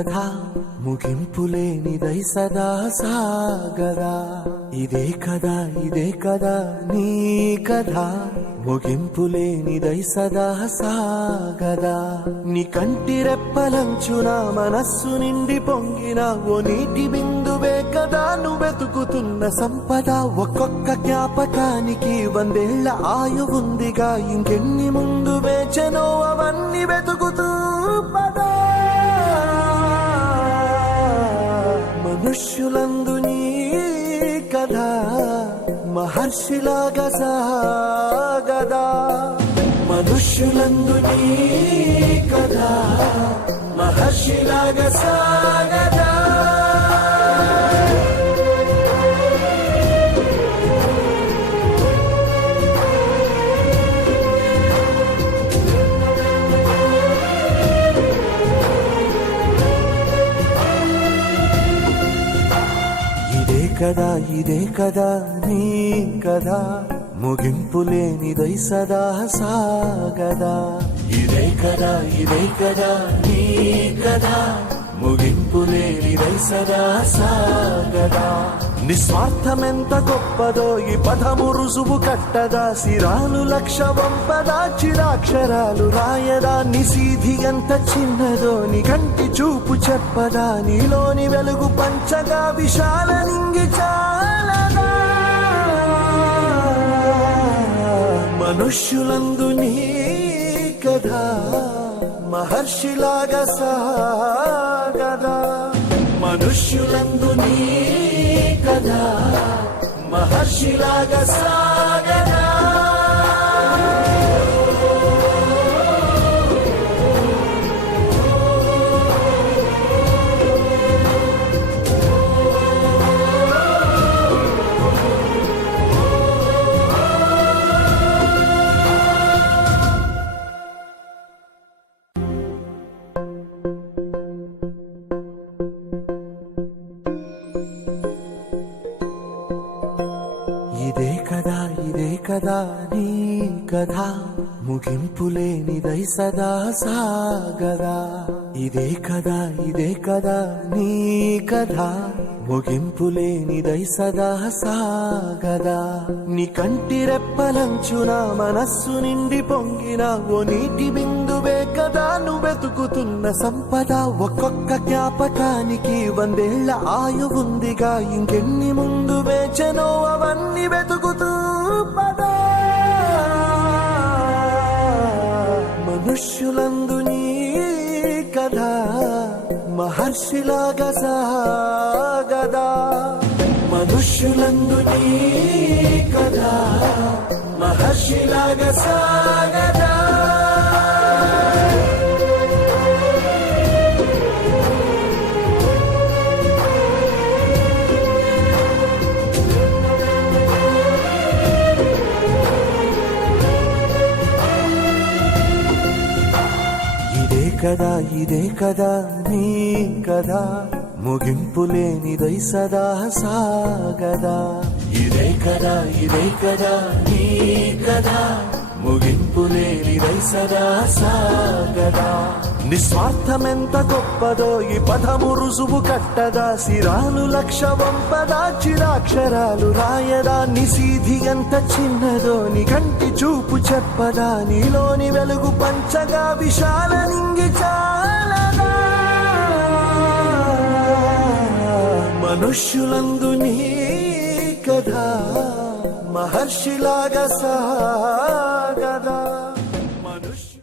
కథ ముగింపులేనిదై సదా సాగదా. ఇదే కదా నీ కథ ముగింపులేనిదై సదా సాగదా. నీ కంటి రెప్పలంచున మనస్సు నిండి పొంగిన ఓ నీటి బిందువే కదా నువ్వెతుకుతున్న సంపద. ఒక్కొక్క జ్ఞాపకానికి 100 ఏళ్ల ఆయువుందిగా, ఇంకెన్ని ముందు వేచనో అవన్నీ వెతుకుతూ పదా. మనుష్యులందు నీ కథ మహర్షిలాగా సాగదా. మనుష్యులందు నీ కథ మహర్షిలాగా సాగదా. ఇదే కదా నీ కథ ముగింపులేనిదై సదా సాగదా. ఇదే కదా నీ కథ ముగింపులేనిదై సదా సాగదా. నిస్వార్థమెంత గొప్పదో ఈ పదము రుజువు కట్టదా. సిరాలు లక్ష వంపదా, చిరాక్షరాలు రాయదా. నిశీధి ఎంత చిన్నదో నీ కంటి చూపు చెప్పదా. నీలోని వెలుగు పంచగా విశాల నింగి చాలదా. మనుష్యులందు నీ కథ మహర్షిలాగా సాగదా. మనుష్యులందు నీ కథ మహర్షిలాగా సాగదా. ఇదే కదా నీ కథ ముగింపులేనిదై సదా సాగదా. ఇదే కదా నీ కథ ముగింపులేనిదై సదా సాగదా. నీ కంటి రెప్పలంచున మనస్సు నిండి పొంగిన ఓ నీటి బిందువే కదా నువ్వెతుకుతున్న సంపద. ఒక్కొక్క జ్ఞాపకానికి 100 ఏళ్ల ఆయువుందిగా, ఇంకెన్ని ముందు వేచనో అవన్నీ వెతుకుతూ పదా. మనుష్యులందు నీ కథ మహర్షిలాగా సాగదా. మనుష్యులందు నీ కథ మహర్షిలాగా సాగదా. ఇదే కదా నీ కథ ముగింపులేనిదై సదా సాగదా. ఇదే కదా నీ కథ ముగింపులేనిదై సదా సాగదా. నిస్వార్థమెంత గొప్పదో ఈ పదము రుజువు కట్టదా. సిరాలు లక్ష వంపదా, చిరాక్షరాలు రాయదా. నిశీధి ఎంత చిన్నదో నీ కంటి చూపు చెప్పదా. నీలోని వెలుగు పంచగా విశాల నింగి చాలదా. మనుష్యులందు నీ కథ మహర్షిలాగా సాగదా.